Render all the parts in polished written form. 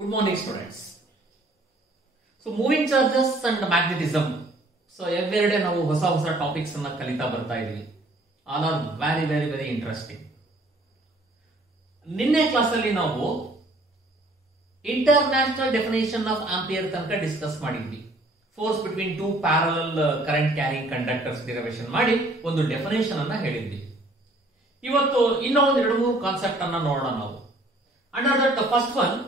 Good morning, students. So, moving charges and magnetism. So, every day ನಾವು ಹೊಸ topics ಅನ್ನ ಕಲಿತಾ ಬರ್ತಾ ಇದೀವಿ. All are very interesting. ನಿನ್ನೆ ಕ್ಲಾಸ್ ಅಲ್ಲಿ ನಾವು ಇಂಟರ್ನ್ಯಾಷನಲ್ ಡೆಫಿನೇಷನ್ ಆಫ್ ಆಂಪಿಯರ್ ತನಕ ಡಿಸ್ಕಸ್ ಮಾಡಿದ್ವಿ. Force between two parallel current carrying conductors derivation ಮಾಡಿ ಒಂದು ಡೆಫಿನೇಷನ್ ಅನ್ನ ಹೇಳಿದ್ವಿ. ಇವತ್ತು ಇನ್ನೂ ಒಂದು 2-3 ಕಾನ್ಸೆಪ್ಟ್ ಅನ್ನ ನೋಡೋಣ ನಾವು. Under that the first one,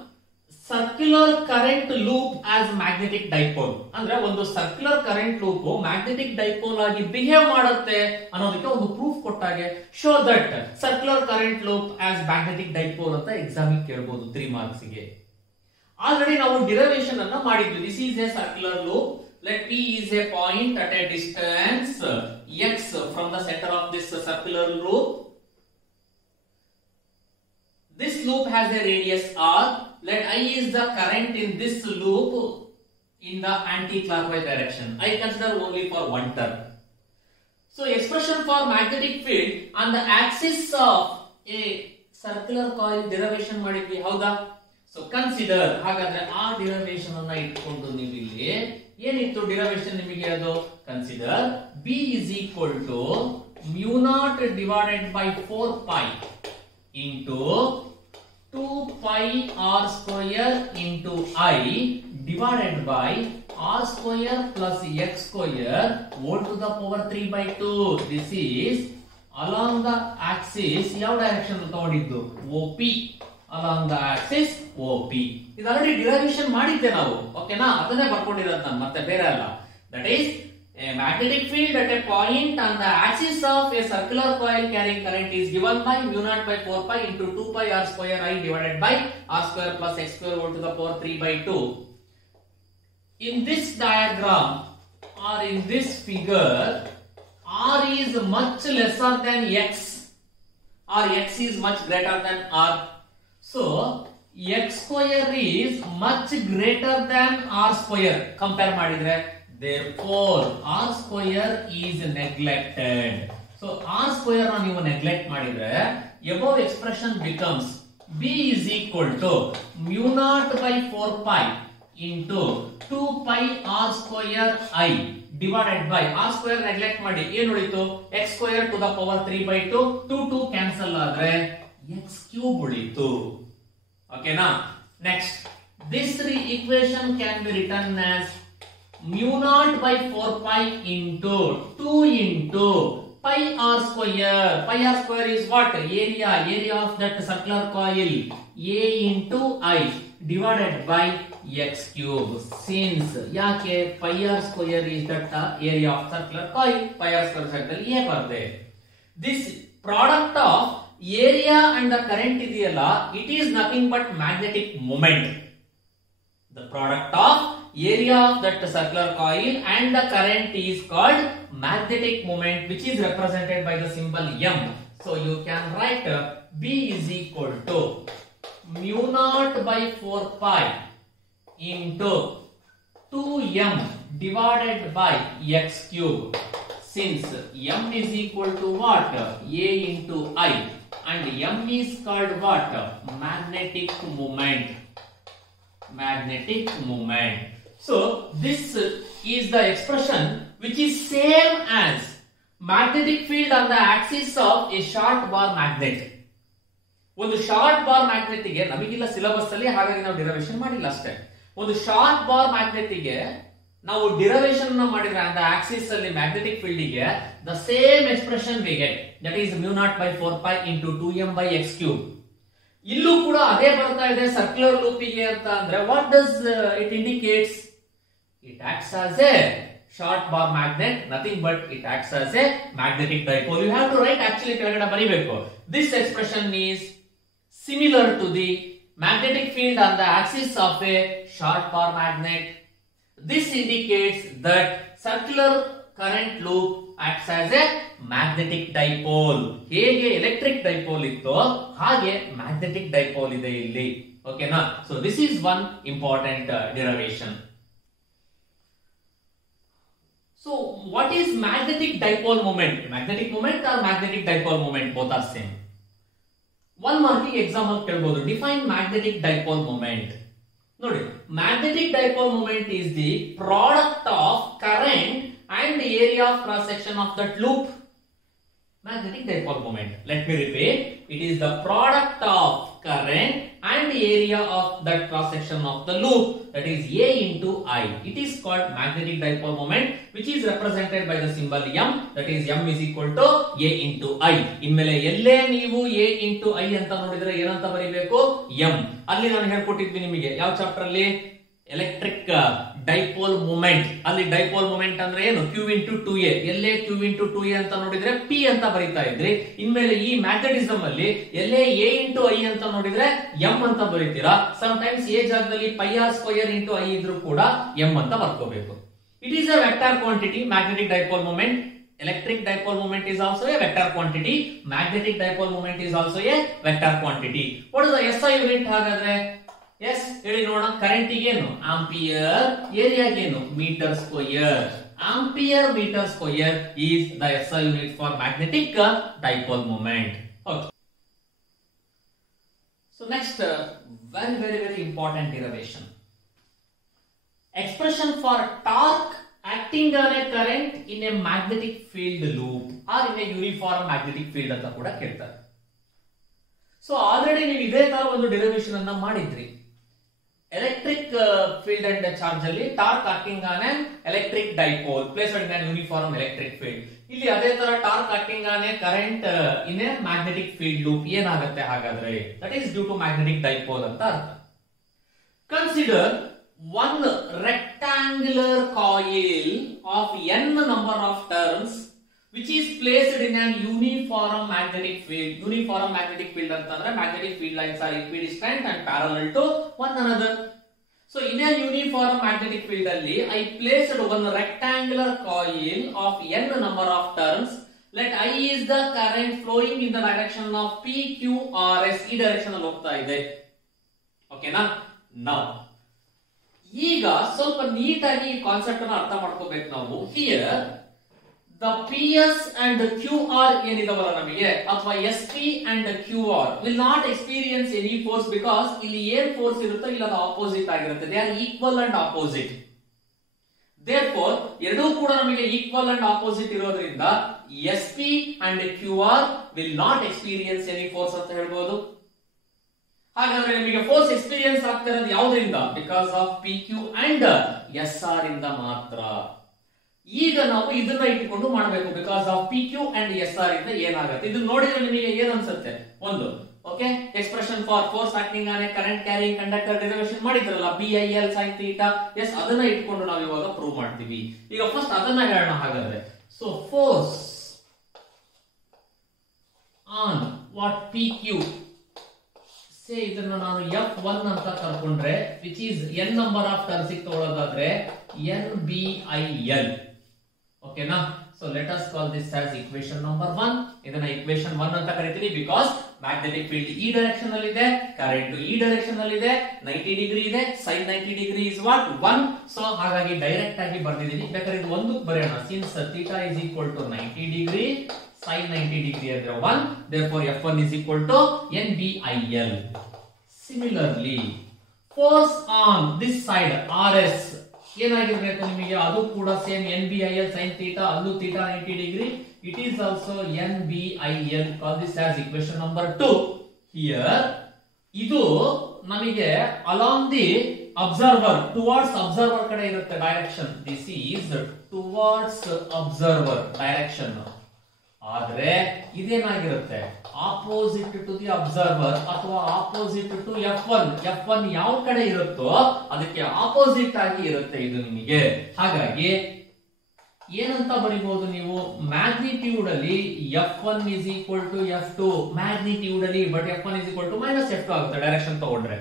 circular current loop as magnetic dipole. ಅಂದ್ರೆ ಒಂದು circular current loop magnetic dipole ಆಗಿ ಬಿಹೇವ್ ಮಾಡುತ್ತೆ ಅನ್ನೋದಕ್ಕೆ ಒಂದು ಪ್ರೂಫ್ ಕೊಟ್ಟಾಗೆ, show that circular current loop as magnetic dipole ಅಂತ ಎಕ್ಸಾಮ್ ಕೇಳಬಹುದು 3 ಮಾರ್ಕ್ಸ್ ಗೆ. ಆಲ್ರೆಡಿ ನಾವು ಡಿರೈವೇಶನ್ ಅನ್ನ ಮಾಡಿದ್ವಿ. This is a circular loop. Let P is a point at a distance x from the center of this circular loop. This loop has a radius r. Let I is the current in this loop in the anti-clockwise direction. I consider only for one term. So expression for magnetic field on the axis of a circular coil derivation ಮಾಡಿದ್ವಿ, ಹೌದಾ? So consider, ಹಾಗಾದ್ರೆ ಆ derivation ಅನ್ನ ಇಟ್ಕೊಂಡು ನೀವು ಇಲ್ಲಿ ಏನಿತ್ತು derivation ನಿಮಗೆ, ಅದು consider B is equal to mu naught divided by 4 pi into 2 pi r square into I divided by r square plus x square whole to the power 3 by 2. This is along the axis ಯಾವ direction ತಗೊಂಡಿದ್ದು, OP. along the axis OP. ಇದು already derivation ಮಾಡಿದ್ದೆ ನಾವು, ಓಕೆನಾ? ಅದನ್ನೇ ಬರ್ಕೊಂಡಿರೋದು ನಾನು, ಮತ್ತೆ ಬೇರೆ ಅಲ್ಲ. That is a magnetic field at a point on the axis of a circular coil carrying current is given by mu naught by 4 pi into 2 pi r square I divided by r square plus x square whole to the power 3 by 2. In this diagram or in this figure, r is much lesser than x or x is much greater than r. So x square is much greater than r square. Compare ಮಾಡಿದ್ರೆ, therefore r square is neglected. So r square ಅನ್ನು ನೀವು neglect ಮಾಡಿದ್ರೆ above expression becomes B is equal to mu naught by 4 pi into 2 pi r square I divided by r square neglect ಮಾಡಿ ಏನು ಉಳಿತು, x square to the power 3 by 2. 2 cancel ಆದ್ರೆ x cube ಉಳಿತು, ಓಕೆನಾ? Next, this equation can be written as mu naught by 4 pi into 2 into pi r square. Pi r square is what? Area of that circular coil. A into I divided by x cube. Since ಯಾಕೆ pi r square is that area of circular coil, pi r square circle A ಬರುತ್ತೆ. This product of area and the current ಇದೆಯಲ್ಲ, it is nothing but magnetic moment. The product of area of that circular coil and the current is called magnetic moment, which is represented by the symbol M. So you can write B is equal to mu naught by 4 pi into 2m divided by x cube. Since m is equal to what? A into I, and m is called what? Magnetic moment. Magnetic moment. So this is the expression which is same as magnetic field on the axis of a short bar magnet. ಒಂದು short bar magnet ಗೆ ನಮಗಿಲ್ಲ syllabus ಅಲ್ಲಿ, ಹಾಗಾಗಿ ನಾವು derivation ಮಾಡಿಲ್ಲ ಅಷ್ಟೇ. ಒಂದು short bar magnet ಗೆ ನಾವು ಡಿರೈವೇಶನ್ ಮಾಡಿದ್ರೆ ಆನ್ ದ ಆಕ್ಸಿಸ್ ಅಲ್ಲಿ ಮ್ಯಾಗ್ನೆಟಿಕ್ ಫೀಲ್ಡ್ ಗೆ the same expression we get, that is mu naught by 4 pi into 2m by x cube. ಇಲ್ಲೂ ಕೂಡ ಅದೇ ಬರ್ತಾ ಇದೆ ಸರ್ಕ್ಯುಲರ್ ಲೂಪಿಗೆ ಅಂತ ಅಂದ್ರೆ, what does it indicates? It acts as a short bar magnet, nothing but it acts as a magnetic dipole. You have to write actually ಕೆಳಗಡೆ ಬರಿಬೇಕು. This expression is similar to the magnetic field on the axis of a short bar magnet. This indicates that circular current loop acts as a magnetic dipole. ಹೇಗೆ electric dipole ಇತ್ತು ಹಾಗೆ magnetic dipole ಇದೆ ಇಲ್ಲಿ, ಓಕೆನಾ? So this is one important derivation. So what is magnetic dipole moment? Magnetic moment or magnetic dipole moment, both are same. One marking example ಕೇಳಬಹುದು. Define magnetic dipole moment. ನೋಡಿ, magnetic dipole moment is the product of current and area of cross section of that loop. Magnetic dipole moment. Let me repeat. It is the product of current and area of that cross section of the loop, that is A into I. It is called magnetic dipole moment, which is represented by the symbol M, that is M is equal to A into I. ಇನ್ಮೇಲೆ ಎಲ್ಲೇ ನೀವು A into I ಅಂತ ನೋಡಿದ್ರೆ ಏನಂತ ಬರೀಬೇಕು? M. ಅಲ್ಲಿ ನಾನು ಹೇಳ್ಕೊಟ್ಟಿದ್ವಿ ನಿಮಗೆ ಯಾವ ಚಾಪ್ಟರ್ ಅಲ್ಲಿ? Electric dipole moment. ಅಲ್ಲಿ ಡೈಪೋಲ್ ಮೂಮೆಂಟ್ ಅಂದ್ರೆ ಏನು? Q into 2A. ಎಲ್ಲೇ Q into 2A ಅಂತ ನೋಡಿದ್ರೆ P ಅಂತ ಬರೀತಾ ಇದ್ರಿ. ಇನ್ಮೇಲೆ ಈ ಮ್ಯಾಗ್ನೆಟಿಸಮ್ ಅಲ್ಲಿ ಎಲ್ಲೇ A into I ಅಂತ ನೋಡಿದ್ರೆ M ಅಂತ ಬರೀತೀರಾ. ಸಮ್ ಟೈಮ್ಸ್ A ಜಾಗದಲ್ಲಿ pi r square into I ಇದ್ರೂ ಕೂಡ M ಅಂತ ಬರ್ಕೋಬೇಕು. It is a vector quantity, magnetic dipole moment. Electric dipole moment is also a vector quantity. Magnetic dipole moment is also a vector quantity. What is the SI unit ಹಾಗಾದ್ರೆ? Yes ಹೇಳಿ ನೋಡೋಣ. Current ಏನು? Ampere. ಏರಿಯಾಗೇನು? Metre square. Ampere metre square is the SI unit for magnetic dipole moment. Okay. So next very very very important derivation. Expression for torque acting on a current in a magnetic field loop or in a uniform magnetic field ಅಂತ ಕೂಡ ಕೇಳ್ತಾರೆ. So already ನೀವು ಇದೇ ತರ ಒಂದು derivation ಅನ್ನ ಮಾಡಿದ್ರಿ. Electric field and charge ಅಲ್ಲಿ torque acting on an electric dipole placed in an uniform electric field. ಇಲ್ಲಿ ಅದೇ ತರ torque acting on a current in a magnetic field loop ಏನಾಗುತ್ತೆ ಹಾಗಾದ್ರೆ? That is due to magnetic dipole ಅಂತ ಅರ್ಥ. Consider one rectangular coil of n number of turns which is placed in an uniform magnetic field. Uniform magnetic field ಅಂತಂದ್ರೆ magnetic field lines are equidistant and parallel to one another. So in a uniform magnetic field alli I placed one rectangular coil of n number of turns. Let I is the current flowing in the direction of P, Q, R, S. ಈ direction ಅಲ್ಲಿ ಹೋಗ್ತಾ ಇದೆ. ಓಕೆನಾ? Now ಈಗ ಸ್ವಲ್ಪ ನೀಟಾಗಿ ಈ concept ಅನ್ನು ಅರ್ಥ ಮಾಡ್ಕೋಬೇಕು ನಾವು. Here the PS and QR ಏನಿದಾವಲ್ಲ ನಮಗೆ, ಅಥವಾ SP and QR will not experience any force because ಇಲ್ಲಿ ಏನ್ ಫೋರ್ಸ್ ಇರುತ್ತೋ ಇಲ್ಲ ಅದು ಆಪೋಸಿಟ್ ಆಗಿರುತ್ತೆ. They are equal and opposite. Therefore ಎರಡೂ ಕೂಡ ನಮಗೆ ಈಕ್ವಲ್ ಅಂಡ್ ಆಪೋಸಿಟ್ ಇರೋದ್ರಿಂದ SP and QR will not experience any force ಅಂತ ಹೇಳ್ಬೋದು. ಹಾಗಾದ್ರೆ ನಿಮಗೆ ಫೋರ್ಸ್ ಎಕ್ಸ್ಪೀರಿಯನ್ಸ್ ಆಗ್ತಾ ಇರೋದು ಯಾವುದರಿಂದ? Because of PQ and SR ಇಂದ ಮಾತ್ರ. ಈಗ ನಾವು ಇದನ್ನ ಇಟ್ಕೊಂಡು ಮಾಡಬೇಕು. Because of PQ and SR ಇಂದ ಏನಾಗುತ್ತೆ ಇದನ್ನ ನೋಡಿದ್ರೆ ನಿಮಗೆ ಏನ್ ಅನ್ಸುತ್ತೆ? ಒಂದು okay, expression for force acting on a current carrying conductor derivation ಮಾಡಿದ್ರಲ್ಲ, BIL sin θ. ಎಸ್, ಅದನ್ನ ಇಟ್ಕೊಂಡು ನಾವು ಇವಾಗ ಪ್ರೂವ್ ಮಾಡ್ತೀವಿ. ಈಗ ಫಸ್ಟ್ ಅದನ್ನ ಹೇಳೋಣ ಹಾಗಾದ್ರೆ. So force on what PQ, ಇದನ್ನ ನಾನು F1 ಅಂತ ಕರ್ಕೊಂಡ್ರೆ which is n number of turns ತಗೊಳ್ಳೋದಾದ್ರೆ NBIL. ಓಕೆನಾ? So let us call this as equation number 1. ಇದನ್ನ ಇಕ್ವೇಶನ್ 1 ಅಂತ ಕರಿತೀವಿ ಬಿಕಾಸ್ ಮ್ಯಾಗ್ನೆಟಿಕ್ ಫೀಲ್ಡ್ ಈ ಡೈರೆಕ್ಷನ್ ಅಲ್ಲಿ ಇದೆ, ಕರೆಂಟ್ ಈ ಡೈರೆಕ್ಷನ್ ಅಲ್ಲಿ ಇದೆ, 90 ಡಿಗ್ರಿ ಇದೆ, sin 90 degree is what 1. So ಹಾಗಾಗಿ ಡೈರೆಕ್ಟ್ ಆಗಿ ಬರ್ದಿದ್ದೀನಿ. ಬೇಕಾದ್ರೆ ಇದು ಒಂದಕ್ಕೆ ಬರೆಯೋಣ. Since θ is equal to 90 degree, sin 90 degree ಅಂದ್ರೆ 1, therefore F1 is equal to NBIL. Similarly, force on this side RS ಏನಾಗಿರ್ಬೇಕು ನಿಮಗೆ? ಅದು ಕೂಡ ಸೇಮ್ NBIL sin θ, ಅಲ್ಲೂ θ 90 degree. It is also NBIL. Call this as equation number 2. Here, ಇದು ನಮಗೆ along the observer, towards observer ಕಡೆ ಇರುತ್ತೆ direction. This is towards observer direction. ಆದ್ರೆ ಇದೇನಾಗಿರುತ್ತೆ? ಆಪೋಸಿಟ್ ಟು ದಿ ಅಬ್ಸರ್ವರ್ ಅಥವಾ ಆಪೋಸಿಟ್ ಟು F1 ಯಾವ ಕಡೆ ಇರುತ್ತೋ ಅದಕ್ಕೆ ಆಪೋಸಿಟ್ ಆಗಿ ಇರುತ್ತೆ ಇದು ನಿಮಗೆ. ಹಾಗಾಗಿ ಏನಂತ ಬರೀಬಹುದು ನೀವು? ಮ್ಯಾಗ್ನಿಟ್ಯೂಡ್ ಅಲ್ಲಿ F1 is equal to F2 magnitude ಅಲ್ಲಿ, but F1 is equal to -F2 ಆಗುತ್ತೆ ಡೈರೆಕ್ಷನ್ ತಗೊಂಡ್ರೆ.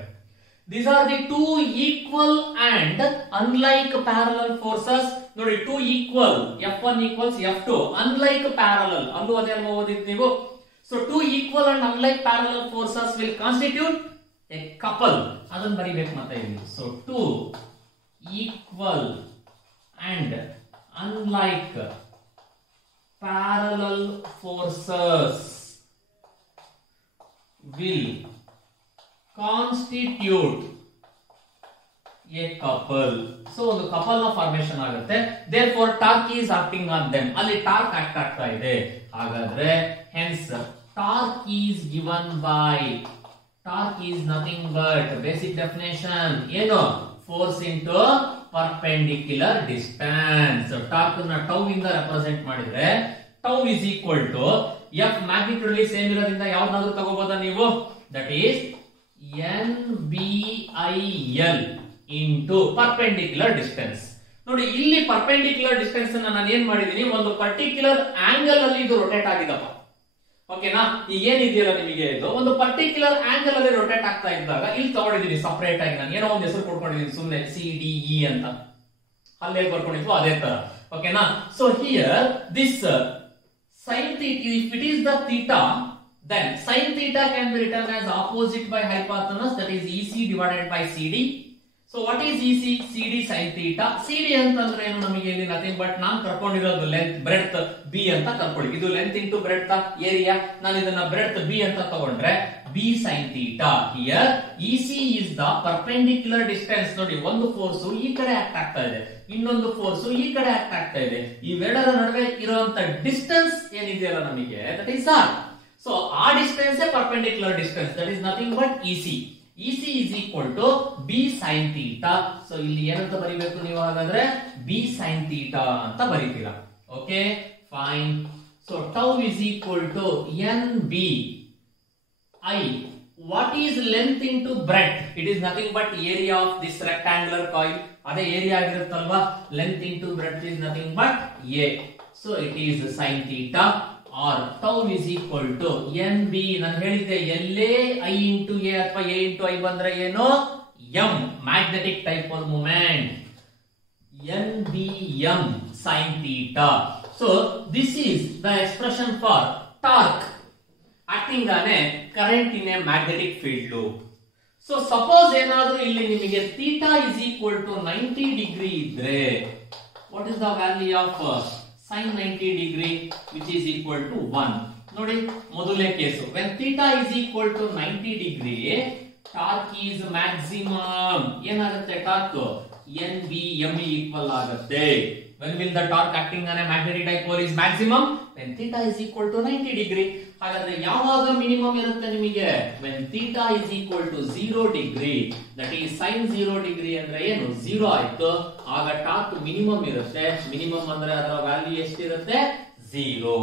These are the two equal and unlike parallel forces. ನೋಡಿ, two equal, F1 equals F2, unlike parallel, ಅಲ್ಲೂ ಅದೇ ಅಲ್ವಾ ಓದಿದ್ದು ನೀವು? So two equal and unlike parallel forces will constitute a couple. ಅದನ್ನ ಬರಿಬೇಕು ಮತ್ತೆ ಇಲ್ಲಿ. So two equal and unlike parallel forces will constitute A couple. So ಒಂದು ಕಪಲ್ ನ ಫಾರ್ಮೇಶನ್ ಆಗುತ್ತೆ. therefore torque is acting on them. ಅಲ್ಲಿ torque act ಆಗ್ತಾ ಇದೆ. ಹಾಗಾದ್ರೆ hence torque is given by, torque is nothing but basic definition ಏನು, force into perpendicular distance. torque ನ tau ಇಂದ ರೆಪ್ರೆಸೆಂಟ್ ಮಾಡಿದ್ರೆ tau is equal to f magnitude same ಇರೋದ್ರಿಂದ ಯಾವ್ದಾದ್ರು ತಗೋಬಹುದಾ ನೀವು, that is NBIL into perpendicular distance. ನೋಡಿ ಇಲ್ಲಿ ಪರ್ಪೆಂಡಿಕ್ಯುಲರ್ ಡಿಸ್ಟೆನ್ಸ್ ಅನ್ನ ನಾನು ಏನ್ ಮಾಡಿದೀನಿ, ಒಂದು ಪರ್ಟಿಕ್ಯುಲರ್ ಆಂಗಲ್ ಅಲ್ಲಿ ಇದು ರೊಟೇಟ್ ಆಗಿದಪ್ಪ. ಓಕೆನಾ, ಈಗ ಏನಿದೆಯಲ್ಲ ನಿಮಗೆ ಇದು ಒಂದು ಪರ್ಟಿಕ್ಯುಲರ್ ಆಂಗಲ್ ಅಲ್ಲಿ ರೊಟೇಟ್ ಆಗ್ತಾ ಇದ್ದಾಗ ಇಲ್ಲಿ ತಗೊಂಡಿದ್ದೀನಿ ಸಪರೇಟ್ ಆಗಿ, ನಾನು ಏನೋ ಒಂದು ಹೆಸರು ಕೊಡ್ಕೊಂಡಿದ್ದೀನಿ ಸುಮ್ಮನೆ CDE ಅಂತ, ಅಲ್ಲೇ ಬರ್ಕೊಂಡಿದ್ವು ಅದೇ ತರ. ಓಕೆನಾ, so here this sin theta, if it is the theta, then sin theta can be written as opposite by hypotenuse, that is EC divided by CD. So what is EC? CD sin theta. CD ಅಂತಂದ್ರೆ ಏನು ನಮಗೆ ಇಲ್ಲಿ nothing but ನಾನು ಕರ್ಕೊಂಡಿರೋದು length breadth B ಅಂತ ಕರ್ಕೊಳ್ಳಿ. ಇದು length into breadth area. ನಾನು ಇದನ್ನ breadth B ಅಂತ ತಗೊಂಡ್ರೆ B sin theta. Here EC is the perpendicular distance. ನೋಡಿ ಒಂದು ಫೋರ್ಸ್ ಈ ಕಡೆ ಆಕ್ಟ್ ಆಗ್ತಾ ಇದೆ, ಇನ್ನೊಂದು ಫೋರ್ಸ್ ಈ ಕಡೆ ಆಕ್ಟ್ ಆಗ್ತಾ ಇದೆ. ಇವೆರಡರ ನಡುವೆ ಇರುವಂತ ಡಿಸ್ಟೆನ್ಸ್ ಏನಿದೆಯಲ್ಲ ನಮಗೆ, that is R. So ಆ distance perpendicular distance, that is nothing but EC. EC is equal to B sin theta. So ಇಲ್ಲಿ ಏನಂತ ಬರೀಬೇಕು ನೀವು ಹಾಗಾದ್ರೆ, B sin theta ಅಂತ ಬರೀತೀರಾ. Okay fine. So tau is equal to NB I. What is length into breadth? It is nothing but area of this rectangular coil. ಅದೇ area ಆಗಿರುತ್ತಲ್ವಾ, length into breadth is nothing but A. So it is sin theta. Or tau is equal to NB. ನಾನು ಹೇಳಿದ್ದೆ ಎಲ್ಲೇ I into A ಅಥವಾ A into I ಬಂದ್ರೆ ಏನು, M, magnetic dipole moment, NBM sin theta. So this is the expression for torque acting on a current in a magnetic field loop. So suppose ಏನಾದರೂ ಇಲ್ಲಿ ನಿಮಗೆ theta is equal to 90 degree ಇದ್ರೆ, what is the value of sin 90 degree, which is equal to 1. ನೋಡಿ ಮೊದಲನೇ case, when theta is equal to 90 degree, torque is maximum. ಏನಾಗುತ್ತೆ torque, NBM equal ಆಗುತ್ತೆ. When will the torque acting on a magnetic dipole is maximum? When theta is equal to 90 degree. ಹಾಗಾದ್ರೆ ಯಾವಾಗ minimum ಇರುತ್ತೆ ನಿಮಗೆ, when theta is equal to 0 degree, that is sin 0 degree ಅಂದ್ರೆ ಏನು 0 ಆಯ್ತು, ಆಗ torque minimum ಇರುತ್ತೆ. ಮಿನಿಮಮ್ ಅಂದ್ರೆ ಅದರ ವ್ಯಾಲ್ಯೂ ಎಷ್ಟಿರುತ್ತೆ, 0.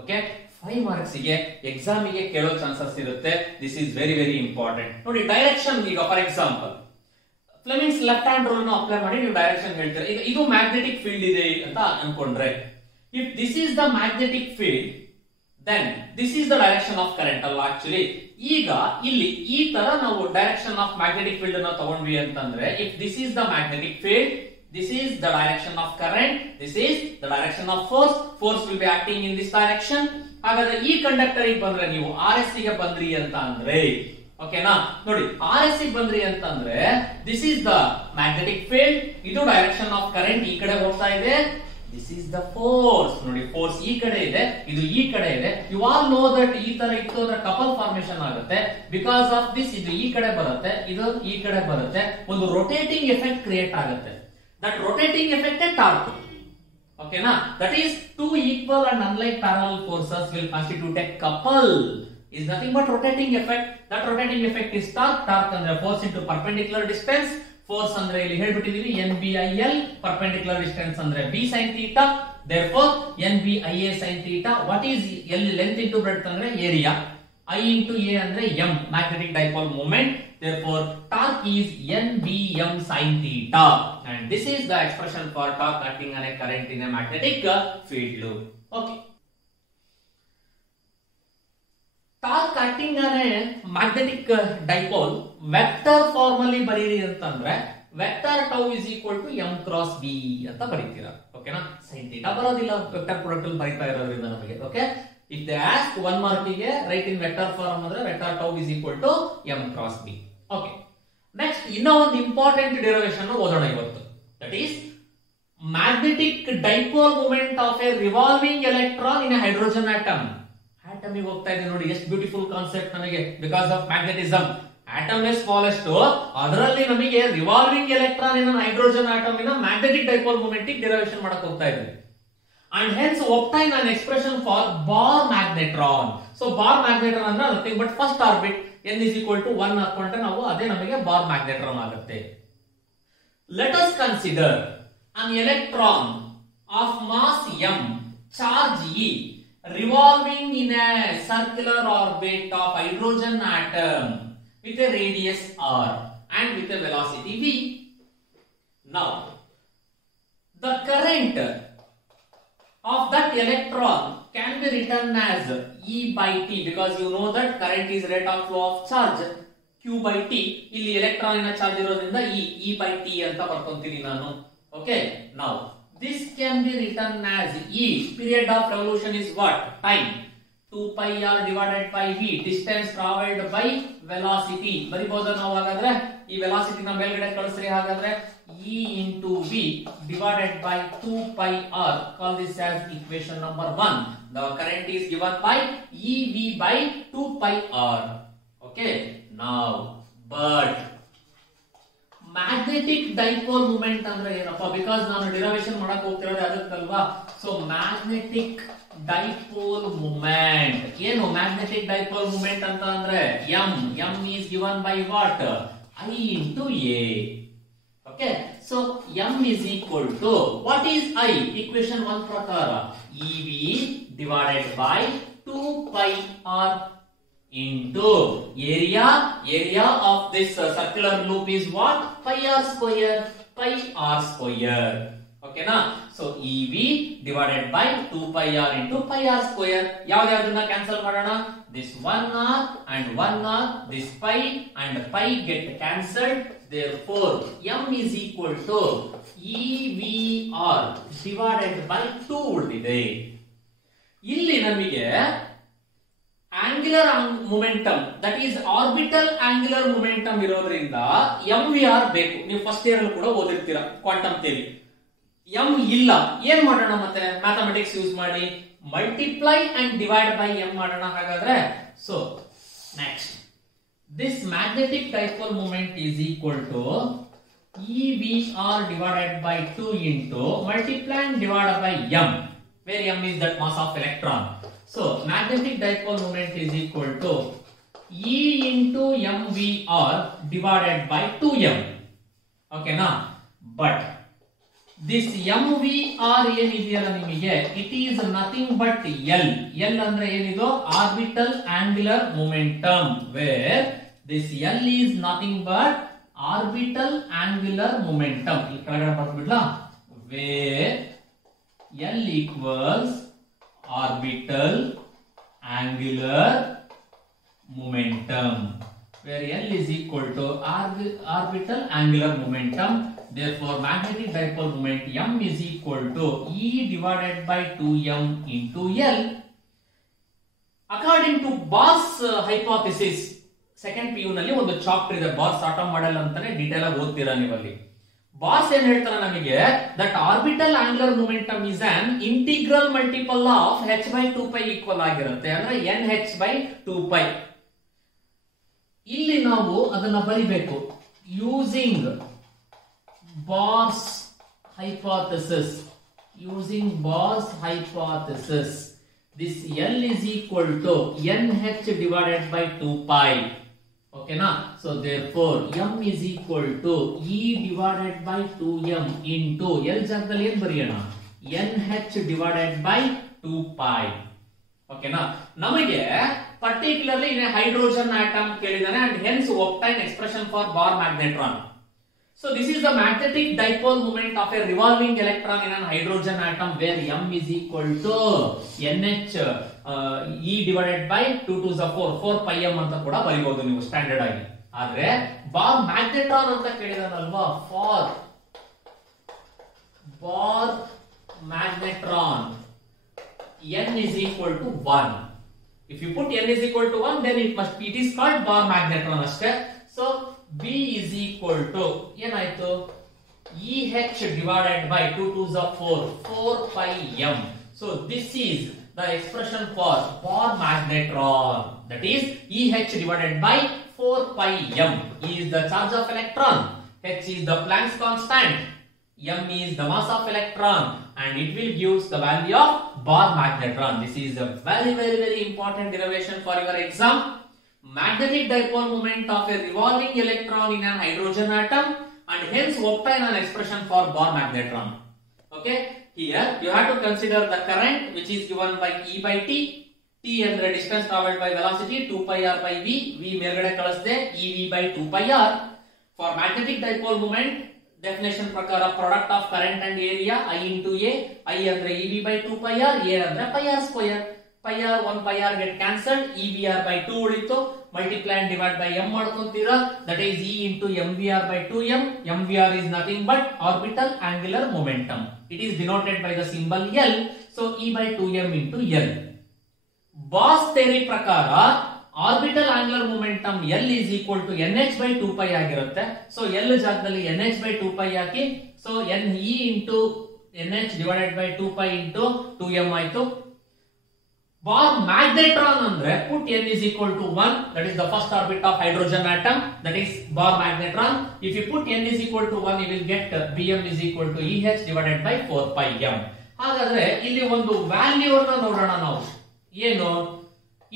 ಓಕೆ, 5 ಮಾರ್ಕ್ಸ್ ಗೆ ಎಕ್ಸಾಮ್ ಗೆ ಕೇಳೋ ಚಾನ್ಸಸ್ ಇರುತ್ತೆ. This is very very important. ನೋಡಿ ಡೈರೆಕ್ಷನ್, ಈಗ for example Fleming's left hand rule ನ ಅಪ್ಲೈ ಮಾಡಿ ನೀವು ಡೈರೆಕ್ಷನ್ ಹೇಳ್ತೀರಾ. ಈಗ ಇದು ಮ್ಯಾಗ್ನೆಟಿಕ್ ಫೀಲ್ಡ್ ಇದೆ ಅಂತ ಅನ್ಕೊಂಡ್ರೆ, if this is the magnetic field, then this is the direction of current ಅಲ್ಲ ಆಕ್ಚುಲಿ. ಈಗ ಇಲ್ಲಿ ಈ ತರ ನಾವು ಡೈರೆಕ್ಷನ್ ಆಫ್ ಮ್ಯಾಗ್ನೆಟಿಕ್ ಫೀಲ್ಡ್ ಅನ್ನು ತಗೊಂಡ್ವಿ ಅಂತಂದ್ರೆ, if this is the magnetic field, this is the direction of current, this is the direction of force will be acting in this direction. ಹಾಗಾದ್ರೆ ಈ ಕಂಡಕ್ಟರ್ ಗೆ ಬಂದ್ರೆ ನೀವು RS ಗೆ ಬಂದ್ರಿ ಅಂತ ಅಂದ್ರೆ, ಓಕೆನಾ, ನೋಡಿ RS ಗೆ ಬಂದ್ರಿ ಅಂತಂದ್ರೆ this is the magnetic field, ಇದು ಡೈರೆಕ್ಷನ್ ಆಫ್ ಕರೆಂಟ್ ಈ ಕಡೆ ಹೋಗ್ತಾ ಇದೆ, this is the force. ನೋಡಿ ಫೋರ್ಸ್ ಈ ಕಡೆ ಇದೆ, ಇದು ಈ ಕಡೆ ಇದೆ. ಯು ಆಲ್ ನೋ ದಟ್ ಈ ತರ ಇತ್ತು ಅಂದ್ರೆ ಕಪಲ್ ಫಾರ್ಮೇಶನ್ ಆಗುತ್ತೆ. ಬಿಕಾಸ್ ಆಫ್ ದಿಸ್ ಇದು ಈ ಕಡೆ ಬರುತ್ತೆ, ಇದು ಈ ಕಡೆ ಬರುತ್ತೆ, ಒಂದು ರೊಟೇಟಿಂಗ್ ಎಫೆಕ್ಟ್ ಕ್ರಿಯೇಟ್ ಆಗುತ್ತೆ. That rotating effect torque. ಓಕೆನಾ, that is two equal and unlike parallel forces will constitute a couple. Is nothing but rotating effect. That rotating effect is torque. Torque ಅಂದ್ರೆ force into perpendicular distance. Force ಅಂದ್ರೆ ಇಲ್ಲಿ ಹೇಳ್ಬಿಟ್ಟಿದೀವಿ NBIL, perpendicular distance ಅಂದ್ರೆ B sin theta. therefore NBIA sin theta. what is L, length into breadth ಅಂದ್ರೆ area, I into A ಅಂದ್ರೆ M, magnetic dipole moment. therefore torque is NBM sin theta, and this is the expression for torque acting on a current in a magnetic field loop. Okay, torque acting on a magnetic dipole vector form ಅಲ್ಲಿ ಬರೀರಿ ಅಂತಂದ್ರೆ, vector tau is equal to M cross B ಅಂತ ಬರೀತೀರಾ. ಓಕೆನಾ, sine theta ಬರೋದಿಲ್ಲ vector product ಅಲ್ಲಿ ಬರೀತಾ ಇರೋದ್ರಿಂದ ನಮಗೆ. Okay, if they ask 1 mark ಗೆ ರೈಟ್ ಇನ್ ವೆಕ್ಟರ್ ಫಾರ್ಮ್ ಅಂದ್ರೆ vector tau is equal to M cross B. Okay, next ಇನ್ನೂ ಒಂದು ಇಂಪಾರ್ಟೆಂಟ್ ಡಿರೈವೇಶನ್ ಓದೋಣ ಇವತ್ತು. That is magnetic dipole moment of A revolving electron in a hydrogen atom. ಆಟಮಿಗೆ ಹೋಗ್ತಾ ಇದೆ ನೋಡಿ, ಎಷ್ಟು ಬ್ಯೂಟಿಫುಲ್ ಕಾನ್ಸೆಪ್ಟ್ ನನಗೆ. Because of magnetism atom smallest, ಅದರಲ್ಲಿ ನಮಗೆ revolving electron in hydrogen atom ಇನ ಮ್ಯಾಗ್ನೆಟಿಕ್ ಡೈಪೋಲ್ ಮೂಮೆಂಟ್ ಡಿರೈವೇಶನ್ ಮಾಡಕ್ ಹೋಗ್ತಾ ಇದ್ವಿ. And hence obtain an expression for Bohr magnetron. So Bohr magnetron ಅಂದ್ರೆ nothing but first orbit n is equal to 1 ಹಾಕೊಂಡ್ರೆ ನಾವು ಅದೇ ನಮಗೆ Bohr magnetron ಆಗುತ್ತೆ. Let us consider an electron of mass m, charge E, revolving in a circular orbit of hydrogen atom with a radius r and with a velocity v. Now the current of that electron can be written as E by T, because you know that current is rate of flow of charge Q by T. ಇಲ್ಲಿ electron ನ charge ಇರೋದ್ರಿಂದ E by T ಅಂತ ಬರ್ಕೊಂತೀನಿ ನಾನು. Okay, now this can be written as E, period of revolution is what? Time. 2 pi r divided by v, distance traveled by velocity. ಬರಿಬಹುದು ನಾವು. ಹಾಗಾದ್ರೆ ಈ velocity ನ ಮೇಲ್ಗಡೆ ಕಳಿಸ್ರಿ. ಹಾಗಾದ್ರೆ E into v divided by 2 pi r, call this as equation number 1. The current is given by EV by 2 pi r. Okay, now but magnetic dipole moment ಅಂದ್ರೆ ಏನಪ್ಪ? Because ನಾನು ಡಿರೈವೇಶನ್ ಮಾಡಕ್ ಹೋಗ್ತಿರೋದು ಅದಕ್ಕಲ್ವಾ. ಸೊ ಮ್ಯಾಗ್ನೆಟಿಕ್ ಡೈಪೋಲ್ ಮೂಮೆಂಟ್ ಏನು? Magnetic dipole moment ಅಂತ ಅಂದ್ರೆ m is given by what? I into a. Okay, so m is equal to what is I? Equation 1 prakara EV divided by 2 pi r into area of this circular loop is what? Pi r square. Okay na? So EV divided by 2 pi r into pi r square. ಯಾವ್ದನ್ನ cancel ಮಾಡೋಣ? This 1r and 1r, this pi and pi get cancelled. Therefore m is equal to EVR divided by 2 ಉಳಿದಿದೆ. ಇಲ್ಲಿ ನಮಗೆ angular momentum, that is orbital angular momentum ಇರೋದ್ರಿಂದ MVR ಬೇಕು. ನೀವು first year ಅಲ್ಲಿ ಕೂಡ ಓದಿರ್ತೀರಾ ಕ್ವಾಂಟಮ್ ಥಿಯರಿ. m ಇಲ್ಲ, ಏನ್ ಮಾಡೋಣ? ಮತ್ತೆ ಮ್ಯಾಥಮೆಟಿಕ್ಸ್ ಯೂಸ್ ಮಾಡಿ multiply and divide by m ಮಾಡೋಣ. ಹಾಗಾದ್ರೆ so next, this magnetic dipole moment is equal to EVR divided by 2 into multiply and divided by m, where m is that mass of electron. So magnetic dipole moment is equal to E into MVR divided by 2m. Okay na? But this MVR ಏನಿದೆಯಲ್ಲ ನಿಮಗೆ, it is nothing but L ಅಂದ್ರೆ ಏನಿದು? Orbital angular momentum, where this L is nothing but orbital angular momentum. ಈ ಕೆಳಗಡೆ ಬರ್ಬಿಡ್ಲಾ? where L equals orbital angular momentum, where L is equal to orbital angular momentum. Therefore magnetic dipole moment m is equal to E divided by 2m into L. According to Bohr's hypothesis, second PU ನಲ್ಲಿ ಒಂದು chapter ಇದೆ, bars atom model ಅಂತಾನೆ, detail ಆಗಿ ಓದ್ತೀರಾ ನೀವಲ್ಲಿ. Bars ಏನ್ ಹೇಳ್ತಾರೆ ನಮಗೆ? That orbital angular momentum is on integral multiple of h by 2 equal ಆಗಿರುತ್ತೆ, ಅಂದ್ರೆ nh by 2 ಇಲ್ಲಿ ನಾವು ಅದನ್ನ ಬರಿಬೇಕು using Bohr's hypothesis. This L is equal to nh divided by 2 pi. Okay na? So therefore m is equal to E divided by 2m into L ಜಾಗದಲ್ಲಿ ಏನು ಬರೆಯೋಣ? nh divided by 2 pi. Okay na? ನಮಗೆ particularly in a hydrogen atom ಕೇಳಿದಾನೆ, and hence obtain expression for Bohr magnetron. So this is the magnetic dipole moment of a revolving electron in an hydrogen atom, where m is equal to nh E divided by 2 to the 4 pi m ಅಂತ ಕೂಡ ಬರೀಬಹುದು ನೀವು standard ಆಗಿ. ಆದ್ರೆ Bohr magnetron ಅಂತ ಕೇಳಿದಾನಲ್ವಾ, for Bohr magnetron n is equal to 1. If you put n is equal to 1, then it is called Bohr magnetron ಅಷ್ಟೇ. So B is equal to ಏನಾಯ್ತು? EH divided by 2 to the 4 pi m. So this is the expression for Bohr magnetron, that is EH divided by 4 pi m is the charge of electron, h is the Planck's constant, m is the mass of electron, and it will give the value of Bohr magnetron. This is a very important derivation for your exam. Magnetic dipole moment of a revolving electron in an hydrogen atom, and hence obtain an expression for Bohr magnetron. Okay, here you have to consider the current which is given by E by T. T ಅಂದ್ರೆ distance traveled by velocity 2 pi r by v. V ಮೇಲ್ಗಡೆ ಕಳಿಸಿದೆ ev by 2 pi r. For magnetic dipole moment definition ಪ್ರಕಾರ product of current and area I into A. I ಅಂದ್ರೆ ev by 2 pi r, A ಅಂದ್ರೆ pi r square. Pi r 1 pi r get cancelled, evr by 2 ಉಳಿತು. Multiply and divide by m ಮಾಡ್ಕೊಂತೀರಾ, that is E into mvr by 2m. mvr is nothing but orbital angular momentum. It is denoted by the symbol L, so E by 2m into L. Bohr's theory ಪ್ರಕಾರ orbital angular momentum L is equal to nh by 2 pi ಆಗಿರುತ್ತೆ. So L ಜಾಗದಲ್ಲಿ nh by 2 pi hockey, so E into nh divided by 2 pi into 2m ಆಯ್ತು. Bohr magnetron ಅಂದ್ರೆ put n is equal to 1, that is the first orbit of hydrogen atom, that is Bohr magnetron. If you put n is equal to 1, you will get Bm is equal to Eh divided by 4 pi m. ಹಾಗಾದ್ರೆ ಇಲ್ಲಿ ಒಂದು value ಅನ್ನು ನೋಡೋಣ ನಾವು. ಏನು?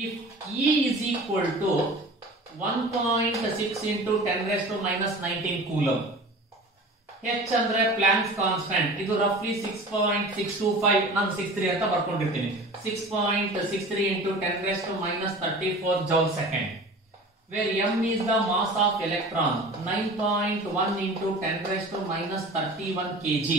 If E is equal to 1.6 into 10 raised to minus 19 coulomb, H ಅಂದ್ರೆ Planck's constant, ಇದು roughly 6.625, ನಾನು 63 ಅಂತ ಬರ್ಕೊಂಡಿರ್ತೀನಿ. 6.63 into 10 raised to minus 34 joule second, where m is the mass of electron, 9.1 into 10 raised to minus 31 kg.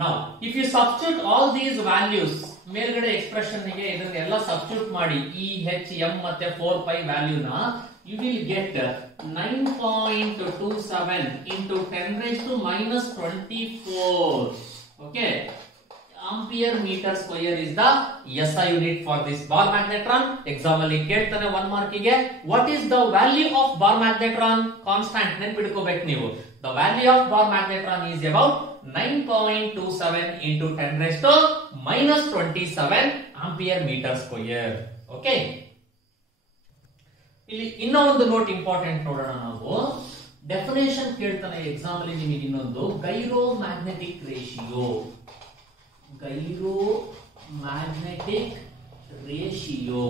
Now, if you substitute all these values, ಮೇಲ್ಗಡೆ expression ಗೆ ಇದನ್ನೆಲ್ಲ substitute ಮಾಡಿ E, H, M ಮತ್ತೆ 4 pi value ನ, you will get 9.27 into 10 raised to minus 24. Okay, ampere meter square is the SI unit for this Bohr magnetron. Exam ಅಲ್ಲಿ ಕೇಳ್ತಾನೆ 1 mark ಗೆ, what is the value of Bohr magnetron constant? ನೆನಪಿಟ್ಕೋಬೇಕು ನೀವು. The value of Bohr magnetron is about 9.27 into 10 raised to minus 27 ampere meter square. Okay, ಇಲ್ಲಿ ಇನ್ನೂ ಒಂದು note important ನೋಡೋಣ ನಾವು. Definition ಕೇಳ್ತಾನೆ ಎಕ್ಸಾಮ್ ಅಲ್ಲಿ ನಿಮಗೆ ಇನ್ನೊಂದು, gyromagnetic ratio. Gyromagnetic ratio.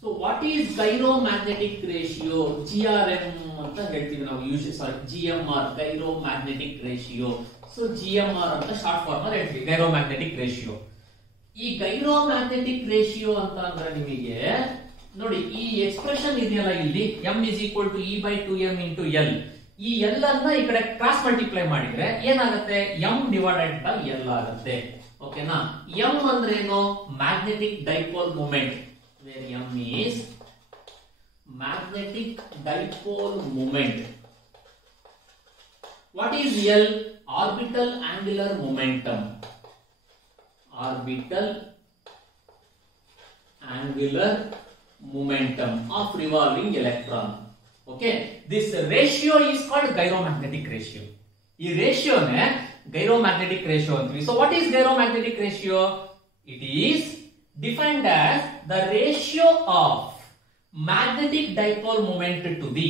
So what is gyromagnetic ratio? GRM ಅಂತ ಹೇಳ್ತೀವಿ ನಾವು, GMR, gyromagnetic ratio. So GMR ಅಂತ ಶಾರ್ಟ್ ಫಾರ್ಮ್ ಅಲ್ಲಿ ಹೇಳ್ತೀವಿ, ಗೈರೋ ಮ್ಯಾಗ್ನೆಟಿಕ್ ರೇಷಿಯೋ. ಈ ಗೈರೋ ಮ್ಯಾಗ್ನೆಟಿಕ್ ರೇಷಿಯೋ ಅಂತ ಅಂದ್ರೆ ನಿಮಗೆ ನೋಡಿ, ಈ ಎಕ್ಸ್ಪ್ರೆಷನ್ ಇದೆಯಲ್ಲ ಇಲ್ಲಿ, m is equal to E by 2m into L. ಈ L ಅನ್ನ ಈ ಕಡೆ ಕ್ರಾಸ್ ಮಲ್ಟಿಪ್ಲೈ ಮಾಡಿದ್ರೆ ಏನಾಗುತ್ತೆ? m divided by L ಆಗುತ್ತೆ. ಓಕೆನಾ? m ಅಂದ್ರೆ ಏನು? Magnetic dipole moment, where m is magnetic dipole moment. What is L? Orbital angular momentum. Orbital angular momentum of revolving electron. Okay, this ratio is called gyromagnetic ratio. ಈ ರೇಷಿಯೋನೇ gyromagnetic ratio ಅಂತೀವಿ. So what is gyromagnetic ratio? It is defined as the ratio of magnetic dipole moment to the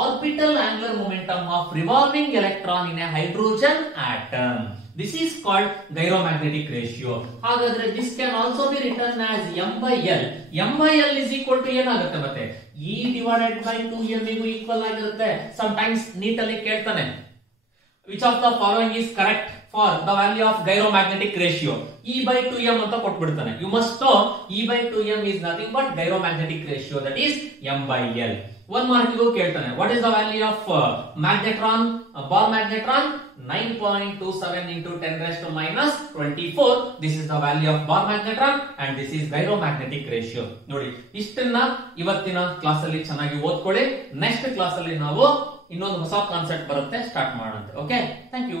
orbital angular momentum of revolving electron in a hydrogen atom. This is called gyromagnetic ratio. ಹಾಗಾದ್ರೆ this can also be written as m by L. m by L is equal to ಏನಾಗುತ್ತೆ ಮತ್ತೆ? E divided by 2m ಗೂ equal ಆಗಿರುತ್ತೆ. Sometimes ನೀಟಲ್ಲಿ ಕೇಳ್ತಾನೆ, which of the following is correct for the value of gyromagnetic ratio? E by 2m ಅಂತ ಕೊಟ್ಬಿಡ್ತಾನೆ. You must know E by 2m is nothing but gyromagnetic ratio, that is m by L. 1 mark ಗೂ ಕೇಳ್ತಾನೆ, what is the value of magnetron, Bohr magnetron? 9.27 into 10 raised to minus 24. This is the value of Bohr magnetron and this is gyromagnetic ratio. ನೋಡಿ, ಇಷ್ಟನ್ನ ಇವತ್ತಿನ class ಅಲ್ಲಿ ಚೆನ್ನಾಗಿ ಓದ್ಕೊಳ್ಳಿ. Next class ಅಲ್ಲಿ ನಾವು ಇನ್ನೊಂದು ಹೊಸ ಕಾನ್ಸೆಪ್ಟ್ ಬರುತ್ತೆ, ಸ್ಟಾರ್ಟ್ ಮಾಡೋಣ. Okay, thank you.